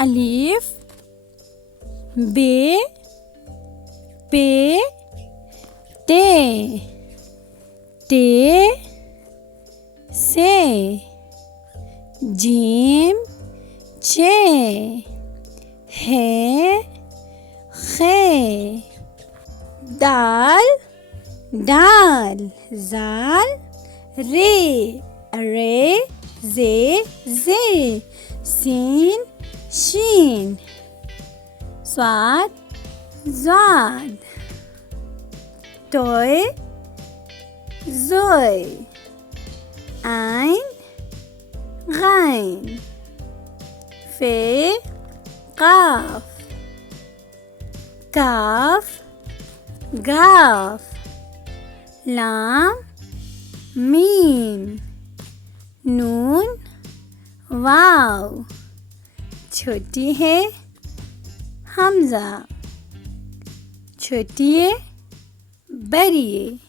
अलीफ बे पे ते से जीम चे है खे दाल डाल जाल रे जे सीन शीन स्वाद ज़ाद तोय ज़ोय आइन गाइन फे काफ काफ गाफ लाम मीम नून वाव छोटी है हमज़ा छोटी है बड़ी है।